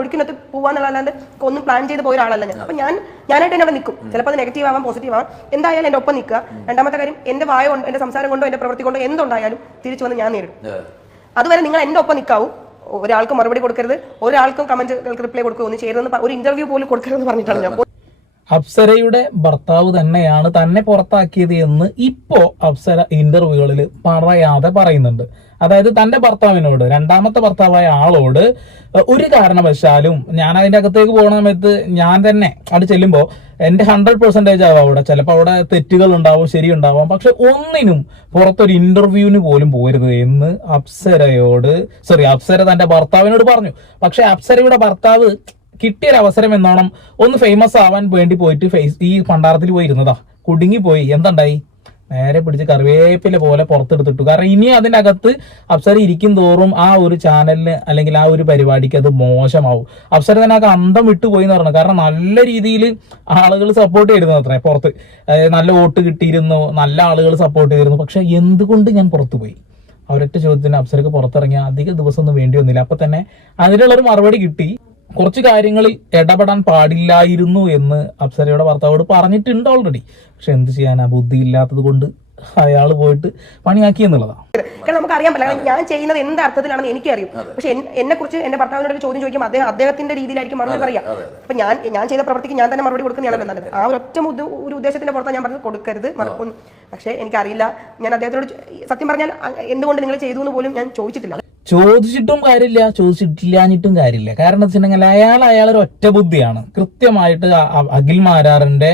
ഒഴുക്കിനകത്ത് പോവാന്നുള്ളതല്ലാണ്ട് ഒന്നും പ്ലാൻ ചെയ്ത് പോയ ഒരാളല്ല ഞാൻ. അപ്പൊ ഞാൻ ഞാനായിട്ട് തന്നെ അവിടെ നിൽക്കും. ചിലപ്പോൾ അത് നെഗറ്റീവ് ആവാം പോസിറ്റീവ് ആവാം. എന്തായാലും എന്റെ ഒപ്പം നിൽക്കുക. രണ്ടാമത്തെ കാര്യം എന്റെ വായ കൊണ്ടോ എന്റെ സംസാരം കൊണ്ടോ എന്റെ പ്രവൃത്തി കൊണ്ടോ എന്തുണ്ടായാലും തിരിച്ചു വന്ന് ഞാൻ നേരിടും. അതുവരെ നിങ്ങൾ എന്റെ ഒപ്പം നിൽക്കാവൂ. ഒരാൾക്ക് മറുപടി കൊടുക്കരുത്. ഒരാൾക്കും കമന്റ് റിപ്ലൈ കൊടുക്കുക ഒന്നും ചെയ്യരുതെന്ന് ഒരു ഇന്റർവ്യൂ പോലും കൊടുക്കരുതെന്ന് പറഞ്ഞിട്ടാണ് ഞാൻ അപ്സരയുടെ ഭർത്താവ് തന്നെയാണ് തന്നെ പുറത്താക്കിയത് എന്ന് ഇപ്പോ അപ്സര ഇന്റർവ്യൂകളിൽ പറയാതെ പറയുന്നുണ്ട്. അതായത് തന്റെ ഭർത്താവിനോട് രണ്ടാമത്തെ ഭർത്താവായ ആളോട് ഒരു കാരണവശാലും ഞാൻ അതിന്റെ അകത്തേക്ക് പോകുന്ന സമയത്ത് ഞാൻ തന്നെ അവിടെ ചെല്ലുമ്പോൾ എന്റെ ഹൺഡ്രഡ് പെർസെന്റേജ് ആവാം അവിടെ. ചിലപ്പോൾ അവിടെ തെറ്റുകൾ ഉണ്ടാവും ശരിയുണ്ടാവാം പക്ഷെ ഒന്നിനും പുറത്തൊരു ഇന്റർവ്യൂവിന് പോലും പോരുത് എന്ന് അപ്സരയോട് സോറി അപ്സര തന്റെ ഭർത്താവിനോട് പറഞ്ഞു. പക്ഷെ അപ്സരയുടെ ഭർത്താവ് കിട്ടിയൊരു അവസരം എന്നോണം ഒന്ന് ഫേമസ് ആവാൻ വേണ്ടി പോയിട്ട് ഫേസ് ഈ പണ്ടാരത്തിൽ പോയി കുടുങ്ങി പോയി എന്തുണ്ടായി? നേരെ പിടിച്ച് കറിവേപ്പില പോലെ പുറത്തെടുത്തിട്ടു. കാരണം ഇനി അതിനകത്ത് അപ്സര ഇരിക്കും തോറും ആ ഒരു ചാനലിന് അല്ലെങ്കിൽ ആ ഒരു പരിപാടിക്ക് അത് മോശമാവും. അപ്സര തന്നെ ആ അന്തം വിട്ടുപോയി എന്ന് പറഞ്ഞു. കാരണം നല്ല രീതിയിൽ ആളുകൾ സപ്പോർട്ട് ചെയ്തിരുന്നു അത്രേ പുറത്ത്. നല്ല വോട്ട് കിട്ടിയിരുന്നു നല്ല ആളുകൾ സപ്പോർട്ട് ചെയ്തിരുന്നു. പക്ഷെ എന്തുകൊണ്ട് ഞാൻ പുറത്തു പോയി? അവരൊറ്റ ചോദ്യത്തിന് അപ്സരക്ക് പുറത്തിറങ്ങിയ അധിക ദിവസം ഒന്നും വേണ്ടി വന്നില്ല. അപ്പൊ തന്നെ അതിനുള്ളൊരു മറുപടി കിട്ടി. കുറച്ച് കാര്യങ്ങളിൽ ഇടപെടാൻ പാടില്ലായിരുന്നു എന്ന് അപ്സരയുടെ ഭർത്താവോട് പറഞ്ഞിട്ടുണ്ട് ഓൾറെഡി പക്ഷെ എന്ത് ചെയ്യാനാ? ബുദ്ധി ഇല്ലാത്തത് കൊണ്ട് അയാൾ പോയിട്ട് പണിയാക്കി എന്നുള്ളതാണ് കാരണം നമുക്ക് അറിയാൻ പറ്റില്ല ഞാൻ ചെയ്യുന്നത് എന്ത് അർത്ഥത്തിലാണെന്ന് എനിക്കറിയും. പക്ഷെ എന്നെ കുറിച്ച് എന്റെ ഭർത്താവിനോട് ഒരു ചോദ്യം ചോദിക്കും അദ്ദേഹം അദ്ദേഹത്തിന്റെ രീതിയിലായിരിക്കും മറുപടി അറിയാം അപ്പൊ ഞാൻ ഞാൻ ചെയ്ത പ്രവൃത്തിക്ക് ഞാൻ തന്നെ മറുപടി കൊടുക്കുന്നതാണല്ലോ നല്ലത് ആ ഒരു ഒറ്റ ഒരു ഉദ്ദേശത്തിന്റെ പുറത്താണ് ഞാൻ പറഞ്ഞത് കൊടുക്കരുത് മറക്കൊന്നും പക്ഷെ എനിക്കറിയില്ല. ഞാൻ അദ്ദേഹത്തോട് സത്യം പറഞ്ഞാൽ എന്തുകൊണ്ട് നിങ്ങൾ ചെയ്തു എന്ന് പോലും ഞാൻ ചോദിച്ചിട്ടില്ല. ചോദിച്ചിട്ടും കാര്യമില്ല ചോദിച്ചിട്ടില്ലാഞ്ഞിട്ടും കാര്യമില്ല. കാരണം എന്താ വെച്ചിട്ടുണ്ടെങ്കിൽ അയാൾ അയാളൊരു ഒറ്റ ബുദ്ധിയാണ്. കൃത്യമായിട്ട് അഖിൽ മാരാറിന്റെ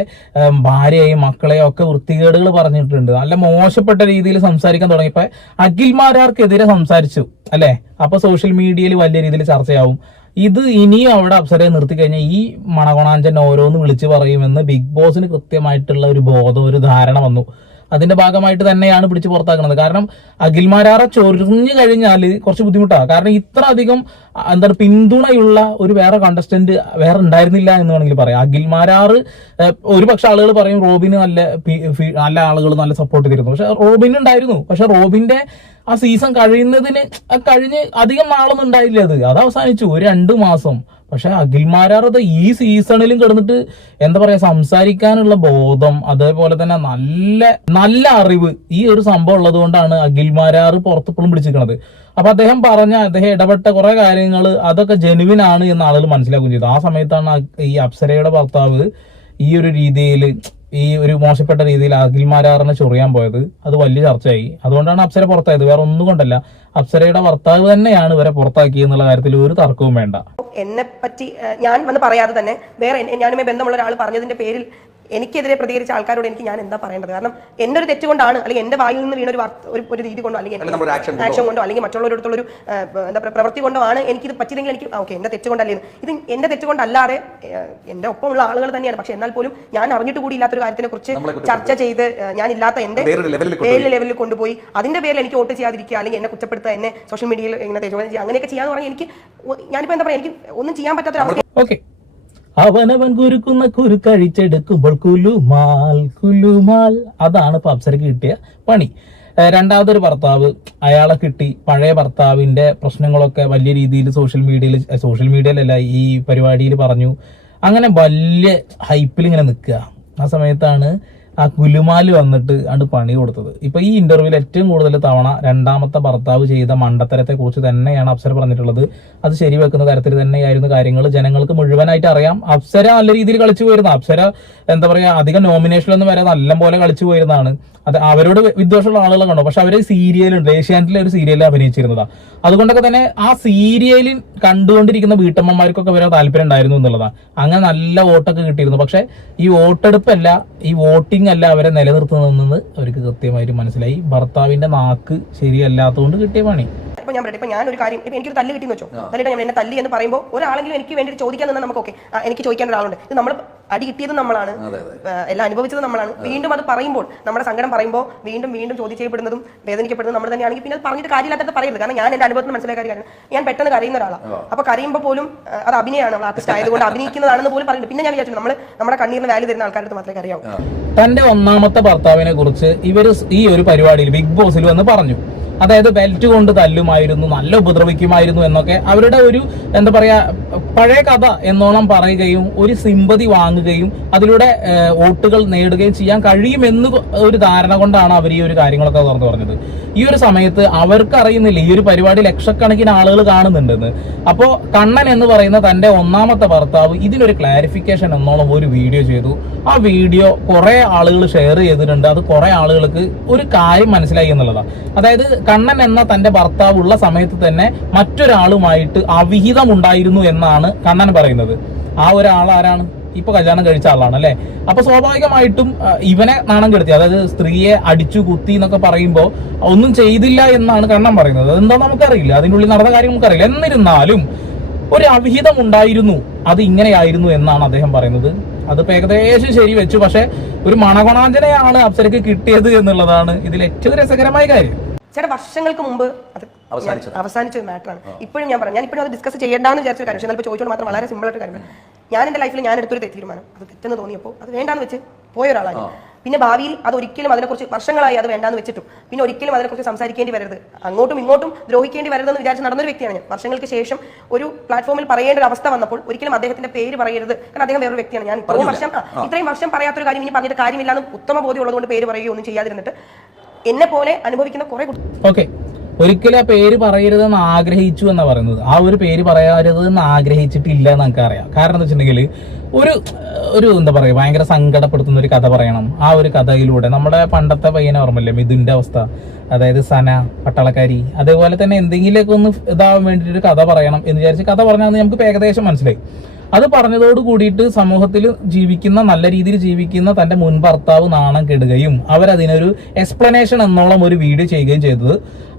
ഭാര്യയെയും മക്കളെയും ഒക്കെ വൃത്തികേടുകൾ പറഞ്ഞിട്ടുണ്ട്. നല്ല മോശപ്പെട്ട രീതിയിൽ സംസാരിക്കാൻ തുടങ്ങിയപ്പോ അഖിൽ മാരാർക്കെതിരെ സംസാരിച്ചു അല്ലെ? അപ്പൊ സോഷ്യൽ മീഡിയയിൽ വലിയ രീതിയിൽ ചർച്ചയാവും. ഇത് ഇനിയും അവിടെ അപ്സരയെ നിർത്തി കഴിഞ്ഞാൽ ഈ മണകോണാഞ്ചൻ ഓരോന്ന് വിളിച്ചു പറയുമെന്ന് ബിഗ് ബോസിന് കൃത്യമായിട്ടുള്ള ഒരു ബോധം ഒരു ധാരണ വന്നു. അതിന്റെ ഭാഗമായിട്ട് തന്നെയാണ് പിടിച്ച് പുറത്താക്കുന്നത്. കാരണം അഖിൽമാരാറ ചൊറിഞ്ഞു കഴിഞ്ഞാൽ കുറച്ച് ബുദ്ധിമുട്ടാണ് കാരണം ഇത്ര അധികം എന്താണ് പിന്തുണയുള്ള ഒരു വേറെ കണ്ടസ്റ്റന്റ് വേറെ ഉണ്ടായിരുന്നില്ല എന്ന് വേണമെങ്കിൽ പറയാം. അഖിൽമാരാറ് ഒരു പക്ഷെ ആളുകൾ പറയും റോബിന് നല്ല നല്ല ആളുകൾ നല്ല സപ്പോർട്ട് ചെയ്തിരുന്നു. പക്ഷെ റോബിൻ ഉണ്ടായിരുന്നു. പക്ഷെ റോബിന്റെ ആ സീസൺ കഴിയുന്നതിന് കഴിഞ്ഞ് അധികം നാളൊന്നും ഉണ്ടായില്ല അത്. അത് അവസാനിച്ചു. ഒരു രണ്ട് മാസം. പക്ഷെ അഖിൽമാരാറത് ഈ സീസണിലും കിടന്നിട്ട് എന്താ പറയാ സംസാരിക്കാനുള്ള ബോധം അതേപോലെ തന്നെ നല്ല നല്ല അറിവ് ഈ ഒരു സംഭവം ഉള്ളത് കൊണ്ടാണ് അഖിൽമാരാറ് പുറത്തിപ്പോഴും പിടിച്ചിരിക്കുന്നത് അപ്പൊ അദ്ദേഹം പറഞ്ഞ അദ്ദേഹം ഇടപെട്ട കുറെ കാര്യങ്ങൾ അതൊക്കെ ജെനുവിൻ ആണ് എന്ന് ആളുകൾ മനസ്സിലാക്കുകയും ചെയ്തു. ആ സമയത്താണ് ഈ അപ്സരയുടെ ഭർത്താവ് ഈ ഒരു രീതിയിൽ ഈ ഒരു മോശപ്പെട്ട രീതിയിൽ അഖിൽമാരാറിനെ ചൊറിയാൻ പോയത്. അത് വലിയ ചർച്ചയായി. അതുകൊണ്ടാണ് അപ്സര പുറത്തായത്. വേറെ ഒന്നും കൊണ്ടല്ല. അപ്സരയുടെ ഭർത്താവ് തന്നെയാണ് ഇവരെ പുറത്താക്കിയെന്നുള്ള കാര്യത്തിൽ ഒരു തർക്കവും വേണ്ട. എന്നെ പറ്റി ഞാൻ വന്ന് പറയാതെ തന്നെ വേറെ ഞാനുമായി ബന്ധമുള്ള ഒരാൾ പറഞ്ഞതിന്റെ പേരിൽ എനിക്കെതിരെ പ്രതികരിച്ച ആൾക്കാരോട് എനിക്ക് ഞാൻ എന്താ പറയേണ്ടത്? കാരണം എന്റെ ഒരു തെറ്റുകൊണ്ടാണ് അല്ലെങ്കിൽ എന്റെ വായിൽ നിന്ന് വീണ ഒരു വാർത്ത- ഒരു ഒരു രീതി കൊണ്ടോ അല്ലെങ്കിൽ ആക്ഷൻ കൊണ്ടോ? അല്ലെങ്കിൽ മറ്റുള്ളവരുടെ ഒരു എന്താ പറയുക പ്രവൃത്തി കൊണ്ടോ ആണ് എനിക്കിത് പറ്റിയില്ലെങ്കിൽ എനിക്ക് ഓക്കെ എന്റെ തെറ്റ് കൊണ്ടല്ലേ ഇത് എന്റെ തെറ്റ് കൊണ്ടല്ലാതെ ഏഹ്, എന്റെ ഒപ്പമുള്ള ആളുകൾ തന്നെയാണ്. പക്ഷെ എന്നാൽ പോലും ഞാൻ അറിഞ്ഞിട്ട് കൂടി ഇല്ലാത്തൊരു കാര്യത്തിനെ കുറിച്ച് ചർച്ച ചെയ്ത് ഞാൻ ഇല്ലാത്ത എന്റെ വേറൊരു ലെവലിൽ കൊണ്ടുപോയി. അതിന്റെ അതിന്റെ പേരിൽ എനിക്ക് വോട്ട് ചെയ്യാതിരിക്കുക അല്ലെങ്കിൽ എന്നെ കുറ്റപ്പെടുത്തുക എന്നെ സോഷ്യൽ മീഡിയയിൽ ഇങ്ങനെ തെറ്റുകൾ ചെയ്യുക അങ്ങനെയൊക്കെ ചെയ്യാന്ന് പറഞ്ഞാൽ എനിക്ക് ഞാനിപ്പോ എന്താ പറയാ എനിക്ക് ഒന്നും ചെയ്യാൻ പറ്റാത്ത ഒരു അവസ്ഥ ഓക്കെ. അവനവൻ കുരുക്കുന്ന കുരുക്കഴിച്ചെടുക്കുമ്പോൾ കുലുമാൽ കുലുമാൽ. അതാണ് ഇപ്പൊ കിട്ടിയ പണി. രണ്ടാമതൊരു ഭർത്താവ് അയാളെ കിട്ടി. പഴയ ഭർത്താവിന്റെ പ്രശ്നങ്ങളൊക്കെ വലിയ രീതിയിൽ സോഷ്യൽ മീഡിയയിൽ സോഷ്യൽ മീഡിയയിലല്ല ഈ പരിപാടിയിൽ പറഞ്ഞു. അങ്ങനെ വലിയ ഹൈപ്പിൽ ഇങ്ങനെ നിൽക്കുക. ആ സമയത്താണ് ആ കുലുമാൽ വന്നിട്ട് ആണ് പണി കൊടുത്തത്. ഇപ്പൊ ഈ ഇന്റർവ്യൂവിൽ ഏറ്റവും കൂടുതൽ തവണ രണ്ടാമത്തെ ഭർത്താവ് ചെയ്ത മണ്ടത്തരത്തെ കുറിച്ച് തന്നെയാണ് അപ്സര പറഞ്ഞിട്ടുള്ളത്. അത് ശരിവെക്കുന്ന തരത്തിൽ തന്നെയായിരുന്നു കാര്യങ്ങൾ ജനങ്ങൾക്ക് മുഴുവനായിട്ട് അറിയാം. അപ്സര നല്ല രീതിയിൽ കളിച്ചു പോയിരുന്ന. അപ്സര എന്താ പറയാ അധികം നോമിനേഷനൊന്നും വരെ നല്ല പോലെ കളിച്ചു പോയിരുന്നതാണ്. അത് അവരോട് വിദ്വേഷമുള്ള ആളുകളെ കണ്ടോ പക്ഷെ അവർ സീരിയലുണ്ട്. ഏഷ്യാനെറ്റിലെ ഒരു സീരിയലിൽ അഭിനയിച്ചിരുന്നതാ. അതുകൊണ്ടൊക്കെ തന്നെ ആ സീരിയലിൽ കണ്ടുകൊണ്ടിരിക്കുന്ന വീട്ടമ്മമാർക്കൊക്കെ വരെ താല്പര്യം ഉണ്ടായിരുന്നു എന്നുള്ളതാണ് അങ്ങനെ നല്ല വോട്ടൊക്കെ കിട്ടിയിരുന്നു. പക്ഷെ ഈ വോട്ടെടുപ്പല്ല ഈ വോട്ടിംഗ് അല്ല അവരെ നിലനിർത്തുന്നതെന്ന് അവർക്ക് കൃത്യമായിട്ട് മനസ്സിലായി. ഭർത്താവിന്റെ നാക്ക് ശരിയല്ലാത്തതുകൊണ്ട് കിട്ടിയ പണി. ഇപ്പൊ ഞാൻ പറയട്ടെ ഇപ്പൊ ഞാൻ ഒരു കാര്യം ഇപ്പൊ എനിക്കൊരു തല്ല് കിട്ടിയെന്ന് വെച്ചോ. തല്ലിട്ട് ഞാൻ എന്നെ തല്ലി എന്ന് പറയുമ്പോൾ ഒരാളെങ്കിലും എനിക്ക് വേണ്ടി ചോദിക്കാൻ നിന്നാൽ നമുക്ക് ഓക്കെ എനിക്ക് ചോദിക്കാൻ ഒരാളുണ്ട്. ഇത് നമ്മൾ അടി കിട്ടിയത് നമ്മളാണ്. എല്ലാം അനുഭവിച്ചത് നമ്മളാണ്. വീണ്ടും അത് പറയുമ്പോൾ നമ്മുടെ സങ്കടം പറയുമ്പോൾ വീണ്ടും വീണ്ടും ചോദ്യം ചെയ്യപ്പെടുന്നതും വേദനിക്കപ്പെടുന്നതും നമ്മൾ തന്നെയാണെങ്കിൽ പിന്നെ അത് പറഞ്ഞിട്ട് കാര്യമില്ലാത്തത് പറയരുത്. കാരണം ഞാൻ എന്റെ അനുഭവത്തിൽ മനസ്സിലായ കാര്യമാണ് ഞാൻ പെട്ടെന്ന് കരയുന്ന ഒരാളാണ് അപ്പൊ കരയുമ്പോൾ പോലും അത് അഭിനയമാണ് നമ്മൾ ആർട്ടിസ്റ്റ് ആയതുകൊണ്ട് അഭിനയിക്കുന്നതാണെന്ന് പോലും പറയുന്നത് പിന്നെ ഞാൻ വിചാരിച്ചു നമ്മൾ നമ്മുടെ കണ്ണീരിന് വാല്യൂ തരുന്ന ആൾക്കാരുടെ മാത്രമേ അറിയാവൂ തന്റെ ഒന്നാമത്തെ ഭർത്താവിനെ കുറിച്ച് ഇവർ ഈ ഒരു പരിപാടിയിൽ ബിഗ് ബോസിൽ വന്ന് പറഞ്ഞു. അതായത് ബെൽറ്റ് കൊണ്ട് തല്ലുമായിരുന്നു നല്ല ഉപദ്രവിക്കുമായിരുന്നു എന്നൊക്കെ അവരുടെ ഒരു എന്താ പറയാ പഴയ കഥ എന്നോണം പറയുകയും ഒരു സിമ്പതി വാങ്ങുകയും അതിലൂടെ വോട്ടുകൾ നേടുകയും ചെയ്യാൻ കഴിയുമെന്ന് ഒരു ധാരണ കൊണ്ടാണ് അവർ ഈ ഒരു കാര്യങ്ങളൊക്കെ തുറന്നു പറഞ്ഞത്. ഈ ഒരു സമയത്ത് അവർക്ക് അറിയുന്നില്ല ഈ ഒരു പരിപാടി ലക്ഷക്കണക്കിന് ആളുകൾ കാണുന്നുണ്ടെന്ന്. അപ്പോൾ കണ്ണൻ എന്ന് പറയുന്ന തന്റെ ഒന്നാമത്തെ ഭർത്താവ് ഇതിനൊരു ക്ലാരിഫിക്കേഷൻ എന്നോളം ഒരു വീഡിയോ ചെയ്തു. ആ വീഡിയോ കുറേ ആളുകൾ ഷെയർ ചെയ്തിട്ടുണ്ട്. അത് കുറേ ആളുകൾക്ക് ഒരു കാര്യം മനസ്സിലായി എന്നുള്ളതാണ് അതായത് കണ്ണൻ എന്ന തന്റെ ഭർത്താവ് ഉള്ള സമയത്ത് തന്നെ മറ്റൊരാളുമായിട്ട് അവിഹിതം ഉണ്ടായിരുന്നു എന്നാണ് കണ്ണൻ പറയുന്നത്. ആ ഒരാൾ ആരാണ്? ഇപ്പൊ കല്യാണം കഴിച്ച ആളാണ് അല്ലെ? അപ്പൊ സ്വാഭാവികമായിട്ടും ഇവനെ നാണം കെടുത്തി. അതായത് സ്ത്രീയെ അടിച്ചു കുത്തി എന്നൊക്കെ പറയുമ്പോൾ ഒന്നും ചെയ്തില്ല എന്നാണ് കണ്ണൻ പറയുന്നത്. അതെന്താ നമുക്കറിയില്ല? അതിന്റെ ഉള്ളിൽ നടന്ന കാര്യം നമുക്കറിയില്ല. എന്നിരുന്നാലും ഒരു അവിഹിതം ഉണ്ടായിരുന്നു. അത് ഇങ്ങനെയായിരുന്നു എന്നാണ് അദ്ദേഹം പറയുന്നത്. അതിപ്പോ ഏകദേശം ശരി വെച്ചു. പക്ഷെ ഒരു മണകൊണാഞ്ചനയാണ് അപ്സരക്ക് കിട്ടിയത് എന്നുള്ളതാണ് ഇതിൽ ഏറ്റവും രസകരമായ കാര്യം. ചേട്ടാ വർഷങ്ങൾക്ക് മുമ്പ് അത്. അവസാനിച്ച ഒരു മാറ്ററാണ് ഇപ്പോഴും ഞാൻ പറഞ്ഞു ഞാൻ ഇപ്പോഴും അത് ഡിസ്കസ് ചെയ്യേണ്ടെന്ന് വിചാരിച്ച കാര്യം. ചിലപ്പോൾ ചോദിച്ചോണ്ട് മാത്രം വളരെ സിമ്പിൾ ആയിട്ട് കാര്യം ഞാൻ എന്റെ ലൈഫിൽ ഞാൻ എടുത്തൊരു തീരുമാനം അത് തെറ്റെന്ന് തോന്നിയപ്പോൾ അത് വേണ്ടാന്ന് വെച്ച് പോയ ഒരാളാണ്. പിന്നെ ഭാവിയിൽ അത് ഒരിക്കലും അതിനെക്കുറിച്ച് വർഷങ്ങളായി അത് വേണ്ടാന്ന് വെച്ചിട്ടും. പിന്നെ ഒരിക്കലും അതിനെക്കുറിച്ച് സംസാരിക്കേണ്ടി വരരുത്. അങ്ങോട്ടും ഇങ്ങോട്ടും ദ്രോഹിക്കേണ്ടി വരരുതെന്ന് വിചാരിച്ച് നടന്നൊരു വ്യക്തിയാണ് ഞാൻ. വർഷങ്ങൾക്ക് ശേഷം ഒരു പ്ലാറ്റ്ഫോമിൽ പറയേണ്ട ഒരു അവസ്ഥ വന്നപ്പോൾ ഒരിക്കലും അദ്ദേഹത്തിന്റെ പേര് പറയരുത്. കാരണം അദ്ദേഹം വേറൊരു വ്യക്തിയാണ്. ഞാൻ ഇത്രയും വർഷം ഇത്രയും വർഷം പറയാത്തൊരു കാര്യം ഇനി പറഞ്ഞിട്ട് കാര്യമില്ലാന്ന് ഉത്തമ ബോധ്യം ഉള്ളതുകൊണ്ട് പേര് പറയുകയോ ഒന്നും ചെയ്യാതിരുന്നിട്ട് എന്നെ പോലെ അനുഭവിക്കുന്ന കുറെ ഓക്കെ. ഒരിക്കലും ആ പേര് പറയരുതെന്ന് ആഗ്രഹിച്ചു എന്നാ പറയുന്നത്. ആ ഒരു പേര് പറയരുതെന്ന് ആഗ്രഹിച്ചിട്ടില്ല എന്ന് നമുക്ക് അറിയാം. കാരണം എന്താ വെച്ചിട്ടുണ്ടെങ്കിൽ ഒരു ഒരു എന്താ പറയുക ഭയങ്കര സങ്കടപ്പെടുത്തുന്ന ഒരു കഥ പറയണം. ആ ഒരു കഥയിലൂടെ നമ്മുടെ പണ്ടത്തെ പയ്യനെ ഓർമ്മല്ലേ മിഥുന്റെ അവസ്ഥ. അതായത് സന പട്ടാളക്കാരി. അതേപോലെ തന്നെ എന്തെങ്കിലുമൊക്കെ ഒന്ന് ഇതാവാൻ വേണ്ടിയിട്ട് കഥ പറയണം എന്ന് വിചാരിച്ച് കഥ പറഞ്ഞാൽ നമുക്ക് ഏകദേശം മനസ്സിലായി. അത് പറഞ്ഞതോട് കൂടിയിട്ട് സമൂഹത്തിൽ ജീവിക്കുന്ന നല്ല രീതിയിൽ ജീവിക്കുന്ന തന്റെ മുൻ ഭർത്താവ് നാണം കെടുകയും അവരതിനൊരു എക്സ്പ്ലനേഷൻ എന്നോളം ഒരു വീഡിയോ ചെയ്യുകയും ചെയ്തത്.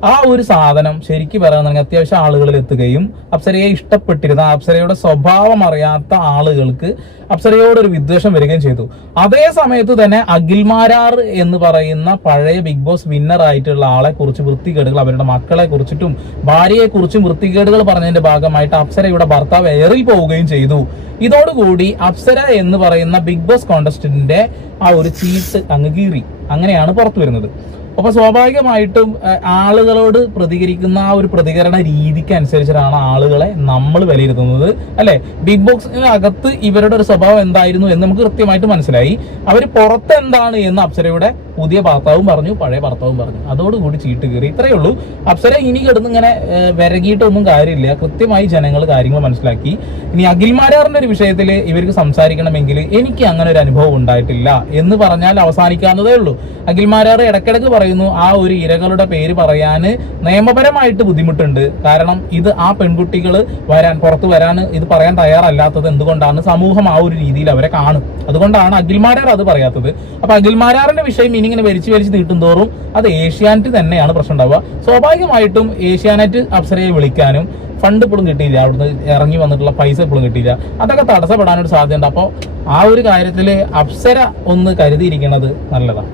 ആ ഒരു സാധനം ശരിക്കും പറയുകയാണെങ്കിൽ അത്യാവശ്യം ആളുകളിൽ എത്തുകയും അപ്സരയെ ഇഷ്ടപ്പെട്ടിരുന്ന അപ്സരയുടെ സ്വഭാവം അറിയാത്ത ആളുകൾക്ക് അപ്സരയോട് ഒരു വിദ്വേഷം വരികയും ചെയ്തു. അതേ സമയത്ത് തന്നെ അഖിൽമാരാർ എന്ന് പറയുന്ന പഴയ ബിഗ് ബോസ് വിന്നർ ആയിട്ടുള്ള ആളെ കുറിച്ച് വൃത്തികേടുകൾ അവരുടെ മക്കളെ കുറിച്ചിട്ടും ഭാര്യയെ കുറിച്ചും വൃത്തികേടുകൾ പറഞ്ഞതിന്റെ ഭാഗമായിട്ട് അപ്സരയുടെ ഭർത്താവ് എയറിൽ പോവുകയും ചെയ്തു. ഇതോടുകൂടി അപ്സര എന്ന് പറയുന്ന ബിഗ് ബോസ് കോണ്ടസ്റ്റന്റിന്റെ ആ ഒരു ചീട്ട് അങ്ങ് കീറി. അങ്ങനെയാണ് പുറത്തു വരുന്നത്. അപ്പൊ സ്വാഭാവികമായിട്ടും ആളുകളോട് പ്രതികരിക്കുന്ന ആ ഒരു പ്രതികരണ രീതിക്ക് അനുസരിച്ചിട്ടാണ് ആളുകളെ നമ്മൾ വിലയിരുത്തുന്നത്. അല്ലെ? ബിഗ് ബോക്സിനകത്ത് ഇവരുടെ ഒരു സ്വഭാവം എന്തായിരുന്നു എന്ന് നമുക്ക് കൃത്യമായിട്ട് മനസ്സിലായി. അവർ പുറത്ത് എന്താണ് എന്ന് അപ്സരയുടെ പുതിയ ഭർത്താവും പറഞ്ഞു പഴയ ഭർത്താവും പറഞ്ഞു. അതോടുകൂടി ചീട്ട് കയറി ഇത്രയേ ഉള്ളൂ. അപ്സര ഇനി കിടന്ന് ഇങ്ങനെ വിരകിയിട്ടൊന്നും കാര്യമില്ല. കൃത്യമായി ജനങ്ങൾ കാര്യങ്ങൾ മനസ്സിലാക്കി. ഇനി അഖിൽമാരാറിന്റെ ഒരു വിഷയത്തിൽ ഇവർക്ക് സംസാരിക്കണമെങ്കിൽ എനിക്ക് അങ്ങനെ ഒരു അനുഭവം ഉണ്ടായിട്ടില്ല എന്ന് പറഞ്ഞാൽ അവസാനിക്കാവുന്നതേ ഉള്ളൂ. അഖിൽമാരാർ ഇടക്കിടക്ക് പറയുന്നു ആ ഒരു ഇരകളുടെ പേര് പറയാൻ നിയമപരമായിട്ട് ബുദ്ധിമുട്ടുണ്ട്. കാരണം ഇത് ആ പെൺകുട്ടികൾ വരാൻ പുറത്തു വരാൻ ഇത് പറയാൻ തയ്യാറല്ലാത്തത് എന്തുകൊണ്ടാണ് സമൂഹം ആ ഒരു രീതിയിൽ അവരെ കാണും. അതുകൊണ്ടാണ് അഖിൽമാരാർ അത് പറയാത്തത്. അപ്പൊ അഖിൽമാരാറിന്റെ വിഷയം ഇനി ഇങ്ങനെ വലിച്ചു വലിച്ച് നീട്ടും തോറും അത് ഏഷ്യാനെറ്റ് തന്നെയാണ് പ്രശ്നം ഉണ്ടാവുക. സ്വാഭാവികമായിട്ടും ഏഷ്യാനെറ്റ് അപ്സരയെ വിളിക്കാനും ഫണ്ട് ഇപ്പോഴും കിട്ടിയില്ല. അവിടുന്ന് ഇറങ്ങി വന്നിട്ടുള്ള പൈസ ഇപ്പോഴും കിട്ടിയില്ല. അതൊക്കെ തടസ്സപ്പെടാനൊരു സാധ്യതയുണ്ട്. അപ്പോൾ ആ ഒരു കാര്യത്തിൽ അപ്സര ഒന്ന് കരുതിയിരിക്കുന്നത് നല്ലതാണ്